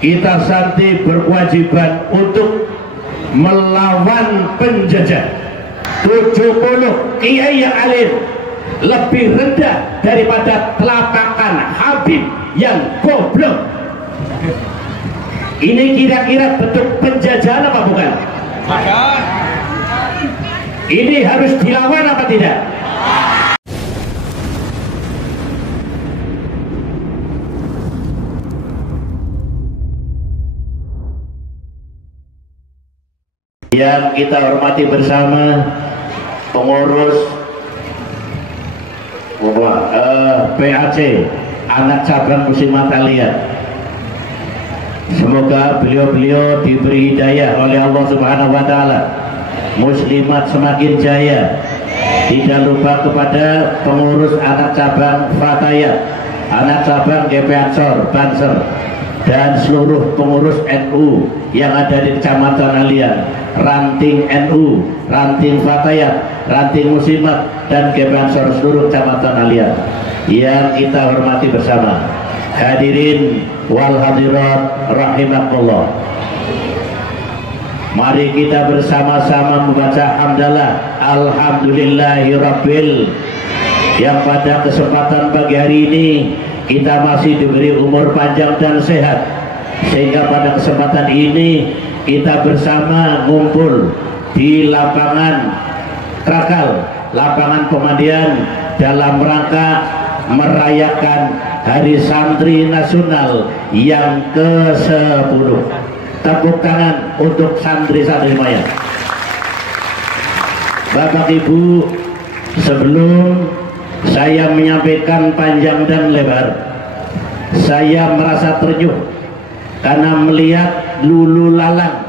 kita santri berkewajiban untuk melawan penjajah. 70 kiai yang alim lebih rendah daripada telapakan Habib yang goblok. Ini kira-kira bentuk penjajahan apa bukan? Ini harus dilawan apa tidak? Yang kita hormati bersama pengurus PAC anak cabang Muslimat Aliyah. Semoga beliau-beliau diberi hidayah oleh Allah Subhanahu wa taala. Muslimat semakin jaya. Tidak lupa kepada pengurus anak cabang Fatayat, anak cabang GP Ansor, Banser, dan seluruh pengurus NU yang ada di Kecamatan Aliyah, ranting NU, ranting Fatayat, ranting Muslimat, dan GP Ansor seluruh Kecamatan Aliyah yang kita hormati bersama. Hadirin wal hadirat rahimakumullah. Mari kita bersama-sama membaca hamdalah alhamdulillahirabbil, yang pada kesempatan pagi hari ini kita masih diberi umur panjang dan sehat, sehingga pada kesempatan ini kita bersama ngumpul di lapangan Krakal, lapangan pemandian, dalam rangka merayakan Hari Santri Nasional yang ke-10. Tepuk tangan untuk santri-santri maya. Bapak Ibu, sebelum saya menyampaikan panjang dan lebar, saya merasa ternyuh karena melihat lulu lalang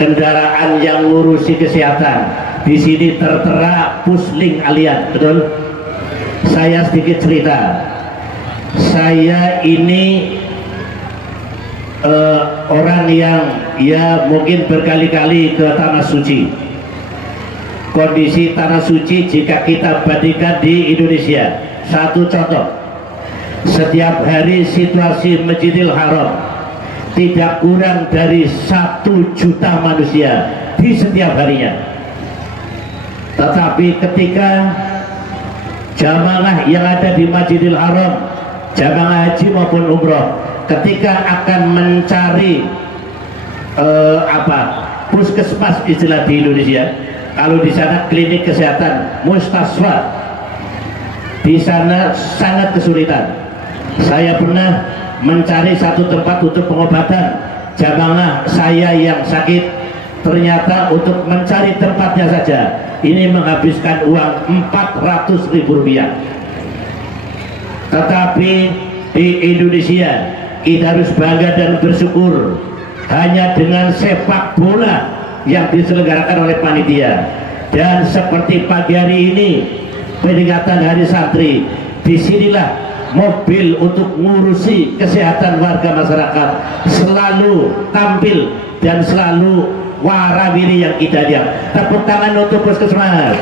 kendaraan yang ngurusi kesehatan. Di sini tertera Pusling Aliyah, betul? Saya sedikit cerita. Saya ini orang yang ya mungkin berkali-kali ke Tanah Suci. Kondisi Tanah Suci jika kita bandingkan di Indonesia, satu contoh, setiap hari situasi Masjidil Haram tidak kurang dari 1 juta manusia di setiap harinya. Tetapi ketika jamaah yang ada di Masjidil Haram, jamaah haji maupun umroh, ketika akan mencari puskesmas istilah di Indonesia, kalau di sana klinik kesehatan, mustaswa, di sana sangat kesulitan. Saya pernah mencari satu tempat untuk pengobatan jamaah saya yang sakit, ternyata untuk mencari tempatnya saja ini menghabiskan uang Rp400.000. Tetapi di Indonesia kita harus bangga dan bersyukur hanya dengan sepak bola yang diselenggarakan oleh panitia. Dan seperti pagi hari ini peringatan Hari Santri, disinilah mobil untuk ngurusi kesehatan warga masyarakat selalu tampil dan selalu warawiri yang kita lihat. Tepuk tangan untuk puskesmas.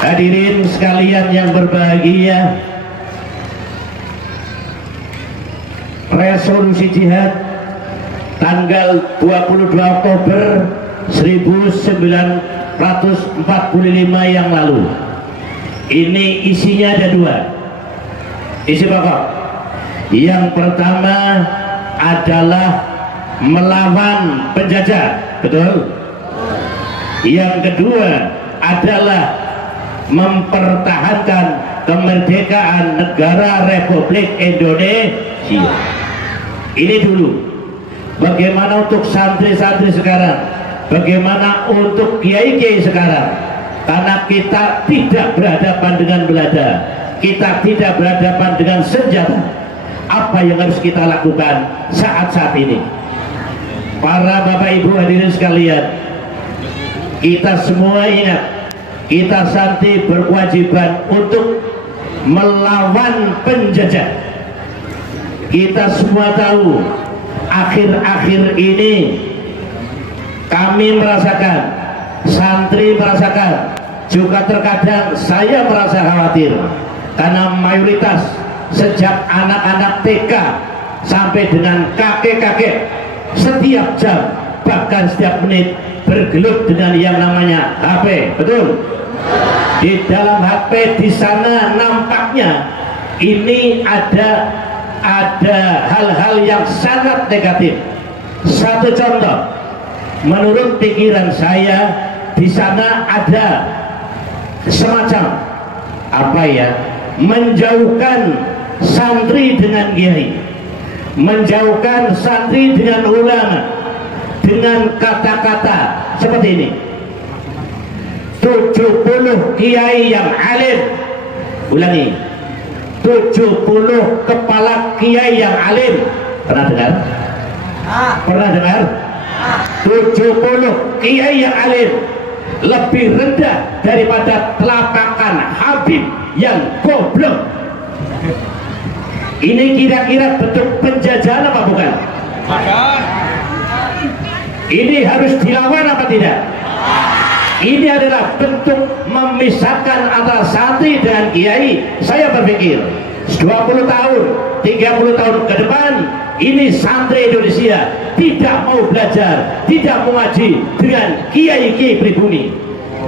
Hadirin sekalian yang berbahagia, resolusi jihad tanggal 22 Oktober 1945 yang lalu, ini isinya ada 2 isi pokok. Yang pertama adalah melawan penjajah, betul? Yang kedua adalah mempertahankan kemerdekaan negara Republik Indonesia. Ini dulu. Bagaimana untuk santri-santri sekarang? Bagaimana untuk kiai-kiai sekarang? Karena kita tidak berhadapan dengan Belanda, kita tidak berhadapan dengan senjata. Apa yang harus kita lakukan saat-saat ini? Para Bapak Ibu hadirin sekalian, kita semua ingat, kita santri berkewajiban untuk melawan penjajah. Kita semua tahu akhir-akhir ini kami merasakan, santri merasakan, juga terkadang saya merasa khawatir karena mayoritas sejak anak-anak TK sampai dengan kakek-kakek, setiap jam bahkan setiap menit bergelut dengan yang namanya HP. Betul? Di dalam HP di sana nampaknya ini ada hal-hal yang sangat negatif. Satu contoh, menurut pikiran saya di sana ada semacam apa ya, menjauhkan santri dengan kiai, menjauhkan santri dengan ulama, dengan kata-kata seperti ini. 70 kiai yang alim, ulangi, 70 kepala kiai yang alim. Pernah dengar? Pernah dengar? 70 kiai yang alim lebih rendah daripada telapakan Habib yang goblok. Ini kira-kira bentuk penjajahan apa bukan? Ini harus dilawan apa tidak? Ini adalah bentuk memisahkan antara santri dengan kiai. Saya berpikir 20 tahun, 30 tahun ke depan, ini santri Indonesia tidak mau belajar, tidak mau ngaji dengan kiai-kiai pribumi.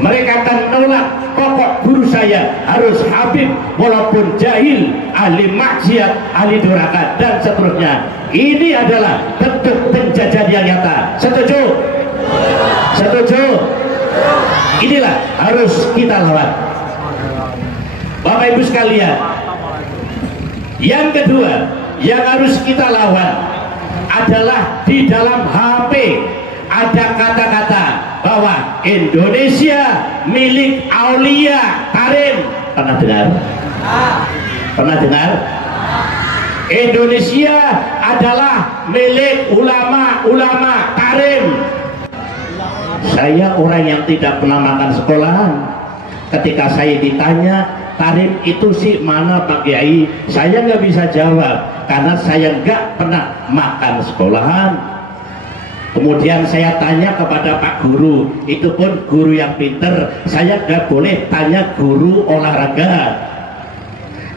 Mereka akan menolak, pokok guru saya harus Habib walaupun jahil, ahli maksiat, ahli durhaka, dan seterusnya. Ini adalah bentuk penjajahan yang nyata. Setuju? Setuju? Inilah harus kita lawan, Bapak Ibu sekalian. Yang kedua yang harus kita lawan adalah di dalam HP ada kata-kata bahwa Indonesia milik Aulia Karim. Pernah dengar? Pernah dengar? Indonesia adalah milik ulama-ulama Karim. Saya orang yang tidak pernah makan sekolahan. Ketika saya ditanya Karim itu sih mana Pak Kiai, saya nggak bisa jawab karena saya nggak pernah makan sekolahan. Kemudian saya tanya kepada Pak Guru, itu pun guru yang pinter, saya nggak boleh tanya guru olahraga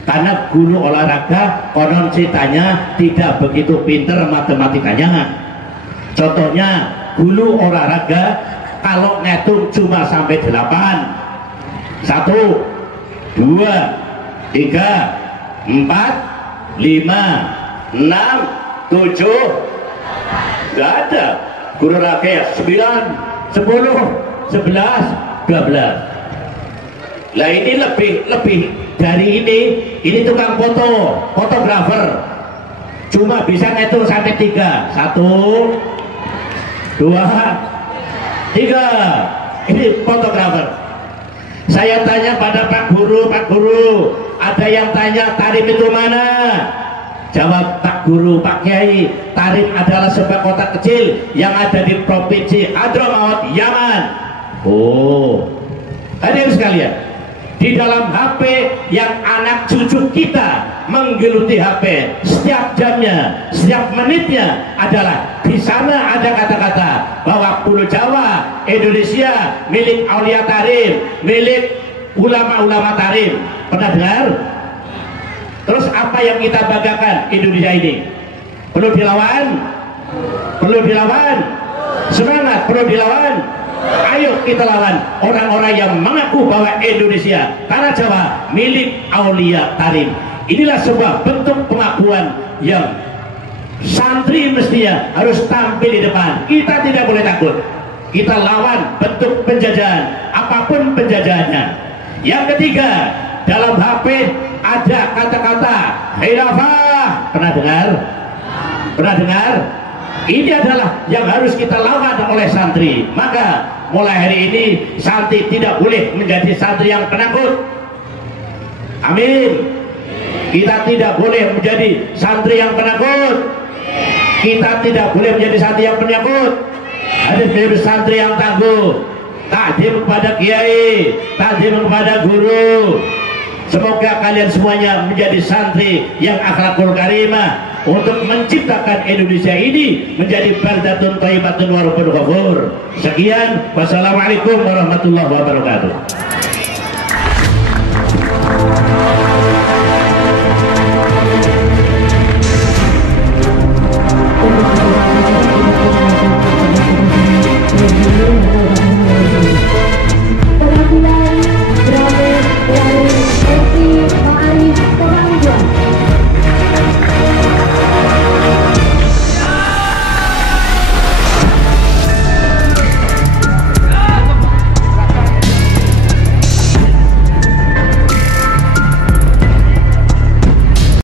karena guru olahraga konon ceritanya tidak begitu pinter matematikanya. Contohnya guru olahraga kalau ngitung cuma sampai 8, 1, 2, 3, 4, 5, 6, 7, nggak ada. Guru olahraga 9, 10, 11, 12. Lah ini lebih dari ini tukang fotografer cuma bisa ngitung sampai 3, 1, 2, 3. Ini fotografer. Saya tanya pada Pak Guru, ada yang tanya Tarim itu mana? Jawab Pak Guru, Pak Kiai, Tarim adalah sebuah kota kecil yang ada di provinsi Hadramaut, Yaman. Oh, hadirin sekalian, di dalam HP yang anak cucu kita menggeluti HP setiap jamnya, setiap menitnya adalah di sana ada kata-kata bahwa Pulau Jawa, Indonesia milik Aulia Tarim, milik ulama-ulama Tarim. Pernah dengar? Terus apa yang kita banggakan Indonesia ini? Perlu dilawan? Perlu dilawan? Semangat, perlu dilawan? Ayo kita lawan orang-orang yang mengaku bahwa Indonesia, tanah Jawa milik Aulia Tarim. Inilah sebuah bentuk pengakuan yang santri mestinya harus tampil di depan. Kita tidak boleh takut. Kita lawan bentuk penjajahan, apapun penjajahannya. Yang ketiga, dalam HP ada kata-kata khilafah. Pernah dengar? Pernah dengar? Ini adalah yang harus kita lawan oleh santri. Maka mulai hari ini santri tidak boleh menjadi santri yang penakut. Amin. Kita tidak boleh menjadi santri yang penakut. Kita tidak boleh menjadi santri yang penakut. Harus menjadi santri yang tangguh, takdim kepada kiai, takdim kepada guru. Semoga kalian semuanya menjadi santri yang akhlakul karimah untuk menciptakan Indonesia ini menjadi baldatun thayyibatun wa rabbun ghafur. Sekian, wassalamualaikum warahmatullahi wabarakatuh.